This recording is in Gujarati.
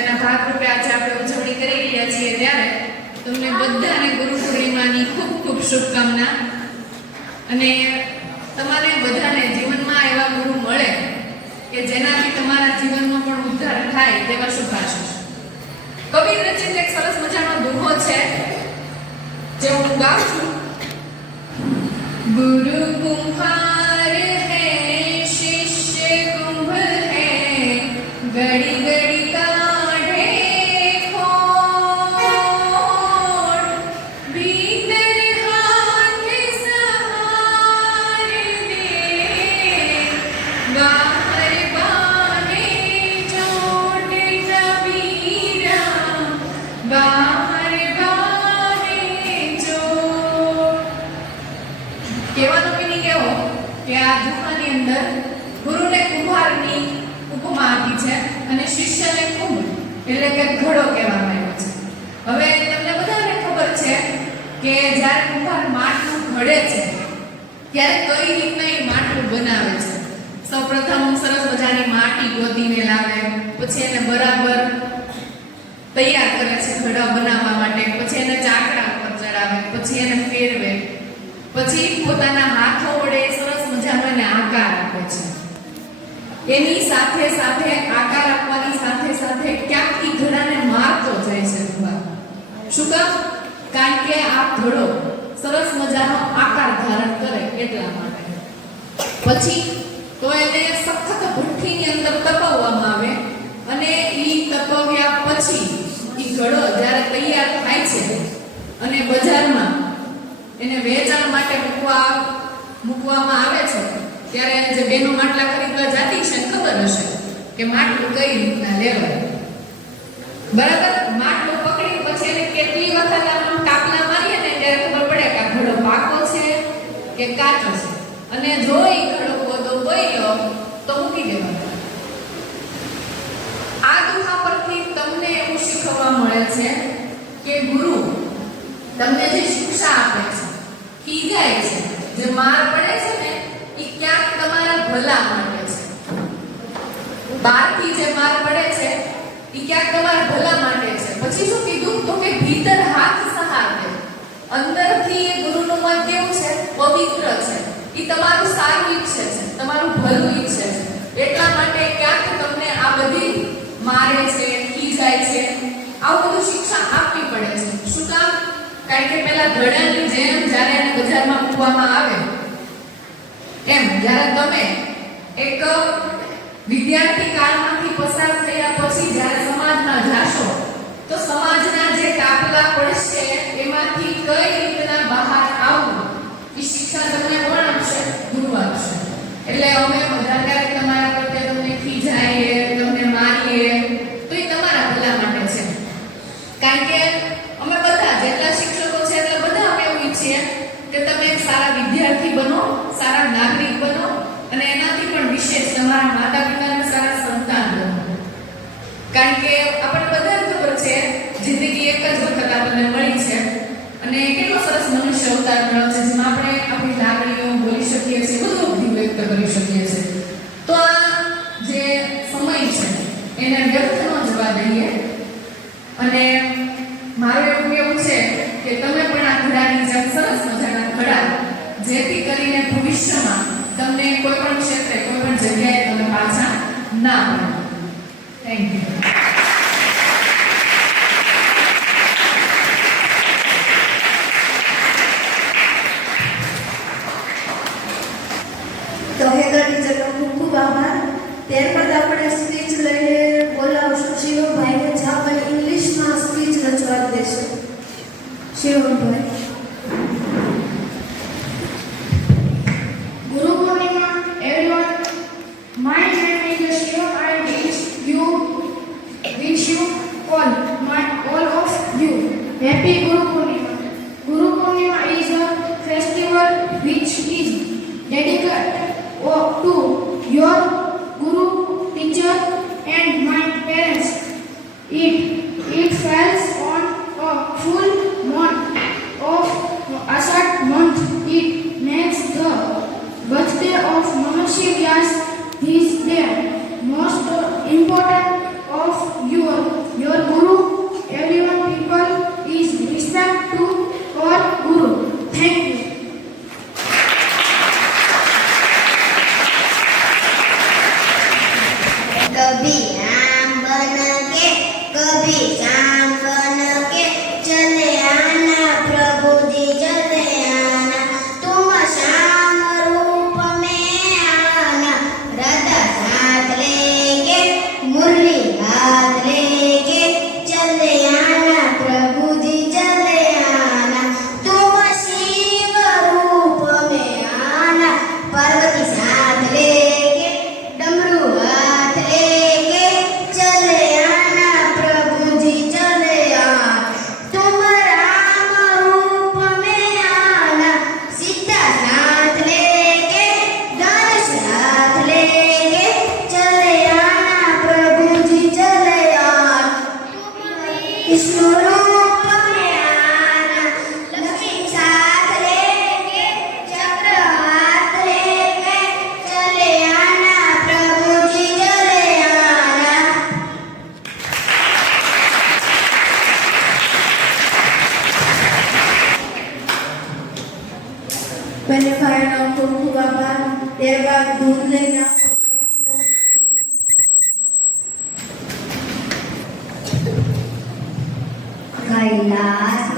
તેના ભાગરૂપે આજે આપણે ઉજવણી કરી રહ્યા છીએ ત્યારે તમને બધાને ગુરુ પૂર્ણિમાની ખૂબ ખૂબ શુભકામના. અને તમારે બધાને જીવનમાં એવા ગુરુ મળે કે જેનાથી તમારા જીવનમાં પણ ઉદ્ધાર થાય તેવા શુભાશીષ. કબીર રચિત એક સરસ મજાનો દુહો છે જે હું ગાઉં છું. ગુરુ કુંભાર હૈ શિષ્ય કુંભ હૈ ઘડી ઘડી કાઢે ખોડ ભીતર હાથ સહારે દે બાહર બાને ચોટ કબીરા બાહર બાને ચોટ. કહેવાનો મીનિંગ એવો કે આ દુહાની અંદર ગુરુને કુંભારની ઉપમા આપી છે અને શિષ્યને કુંભ એટલે કે ઘડો કહેવામાં આવ્યો છે. હવે તમને બધાને ખબર છે કે જ્યારે કુંભાર માટલું ઘડે છે ત્યારે કઈ રીતના એ માટલું બનાવે છે. સૌપ્રથમ સરસ મજાની માટી ગોતીને લાવે, પછી એને બરાબર તૈયાર કરે છે ઘડા બનાવવા માટે, પછી એને ચાકડા ઉપર ચડાવે, પછી એને ફેરવે, પછી પોતાના હાથો વડે સરસ મજાનો એને આકાર આપે છે. એની સાથે સાથે આકાર આપવાની સાથે સાથે ક્યાંકથી ઘડાને મારતો જાય છે કુંભાર. શું કામ? કારણ કે આ ઘડો સરસ મજાનો આકાર ધારણ કરે એટલા માટે. પછી તો એને સખત ભઠ્ઠીની અંદર તપાવવામાં આવે અને ઈ તપાવ્યા પછી ઈ ઘડો જ્યારે તૈયાર થાય છે અને બજારમાં એને વેચાણ માટે મૂકવામાં આવે છે ત્યારે જે બેનો માટલા ખરીદવા જાતી છે ખબર હશે કે માટલું કઈ રીતના લેવાય. બરાબર? માટલું પકડી પછી એને કેટલી વખત આમ કાપલા મારીએ ને ત્યારે ખબર પડે કે આ ઘડો પાકો છે કે કાચો છે. અને જો એ ઘડો કોદો બોલ્યો તો મૂકી દેવાનો. આ દુહા પરથી તમને એવું શીખવા મળે છે કે ગુરુ તમને જે શિક્ષા આપે છે, ખીજાય છે, જે માર પડે છે ને એ ક્યાંક તમારા ભલા માટે છે. બહારથી જે માર પડે છે એ ક્યાંક તમારા ભલા માટે છે. પછી શું કીધું તો કે ભીતર હાથ સહાર દે. અંદરથી એ ગુરુનું મન કેવું છે? પવિત્ર છે. એ તમારું સારું ઈચ્છે છે, તમારું ભલું ઈચ્છે છે. એટલા માટે ક્યાંક તમને આ બધી મારે છે, ખીજાય છે, આવું બધું શિક્ષા આપવી પડે છે. શું કામ? કારણ કે પેલા ઘડાની જેમ જ્યારે એને બજારમાં મૂકવામાં આવે એમ જ્યારે તમે એક વિદ્યાર્થી કાળમાંથી પસાર થયા પછી જ્યારે સમાજમાં જાશો તો સમાજના જે કાપલા પડશે એમાંથી કઈ રીતના બહાર આવવું એ શિક્ષા તમને કોણ આપશે? ગુરુ આપશે. એટલે અમે બધા ક્યારેક તમારા પ્રત્યે તમને ખીજાઈએ, તમને મારીએ તો એ તમારા ભલા માટે છે. કારણ કે અમે બધા જેટલા શિક્ષકો છે એટલે બધા અમે એવું ઈચ્છીએ કે તમે એક સારા વિદ્યાર્થી બનો, સારા નાગરિક બનો અને એનાથી પણ વિશેષ તમારા માતા પિતાને સારા સંતાન બનો. કારણ કે આપણને બધાને ખબર છે જિંદગી એક જ વખત આપણને મળી છે અને કેટલો સરસ મનુષ્ય અવતાર મળ્યો છે જેમાં આપણે આપણી લાગણીઓ બોલી શકીએ છીએ, બધું વ્યક્ત કરી શકીએ છીએ. તો આ જે સમય છે એને વ્યર્થ ન જવા દઈએ. અને મારું એવું કેવું છે કે તમે પણ આ ઘડાની જેમ સરસ મજાના ઘડા જેથી કરીને ભવિષ્યમાં તમને કોઈ પણ ક્ષેત્રે કોઈ પણ જગ્યાએ તમે પાછા ના મળો. Thank you. તો હેગર ટીચરનો ખૂબ ખૂબ આભાર. ત્યારબાદ આપણે સ્પીચ લઈને બોલાવશું શિવમભાઈને, જે આપણને ઇંગ્લિશમાં સ્પીચ રજૂઆત દેશે. શિવમભાઈ. Guru Purnima, everyone. My name is Shivam. I wish you all of you happy Guru Purnima. Guru Purnima is a festival which is dedicated to your guru, teacher, and my parents. It falls on a full month of Ashad month. It makes the birthday of Maharishi Vyas this day. Most important of your Thank you. कभी आम बन के कभी शाम बन के चले आना प्रभु जी चले आना तुम शाम रूप में आना राधा साथ लेके मुरली हाथ लेके चले आना प्रभु जी चले आना तुम शिव रूप में आना पार्वती साथ लेके डमरू हाथ लेके चले आना प्रभु जी चले आना तुम राम रूप में आना सीता साथ लेके धनुष हाथ लेके चले आना प्रभु जी चले आना विष्णु रूप में आना लक्ष्मी साथ लेके चक्र हाथ लेके चले आना प्रभु जी चले आना બંને ભાઈનો ખૂબ ખૂબ આભાર. ત્યારબાદ દૂધ લઈને આવો. કૈલાસ